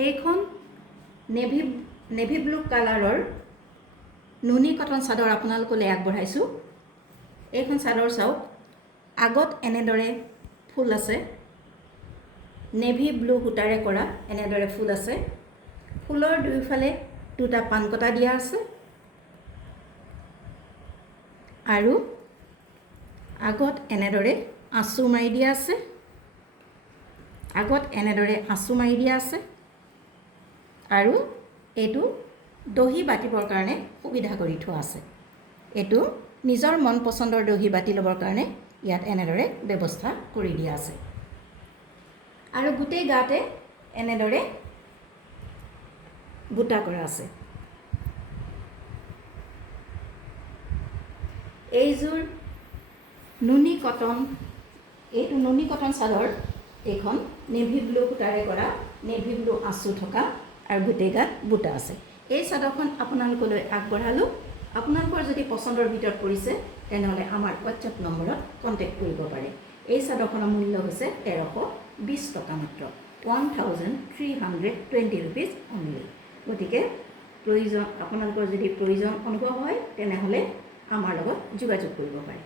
এইখন navy blue কালাৰৰ নুনি কটন চাদৰ আপোনালোকলৈ আগবঢ়াইছোঁ। এইখন চাদৰ চাওক, আগত এনেদৰে ফুল আছে, নেভি ব্লু সূতাৰে কৰা এনেদৰে ফুল আছে। ফুলৰ দুয়োফালে দুটা পানকটা দিয়া আছে আৰু আগত এনেদৰে আঁচু মাৰি দিয়া আছে। আৰু এইটো দহি বাতিবৰ কাৰণে সুবিধা কৰি থোৱা আছে। এইটো নিজৰ মন পচন্দৰ দহি বাতি ল'বৰ কাৰণে ইয়াত এনেদৰে ব্যৱস্থা কৰি দিয়া আছে। আৰু গোটেই গাতে এনেদৰে বুটা কৰা আছে। এইযোৰ এইটো নুনি কটন চাদৰ। এইখন নেভি ব্লু সূতাৰে কৰা, নেভি ব্লু আঁচু থকা আৰু গোটেই গাত বুটা আছে। এই চাদৰখন আপোনালোকলৈ আগবঢ়ালোঁ। আপোনালোকৰ যদি পচন্দৰ ভিতৰত পৰিছে তেনেহ'লে আমাৰ হোৱাটছএপ নম্বৰত কণ্টেক্ট কৰিব পাৰে। এই চাদৰখনৰ মূল্য হৈছে 1320 টকা মাত্ৰ, 1320 ৰুপিজ অনলি। গতিকে আপোনালোকৰ যদি প্ৰয়োজন অনুভৱ হয় তেনেহ'লে আমাৰ লগত যোগাযোগ কৰিব পাৰে।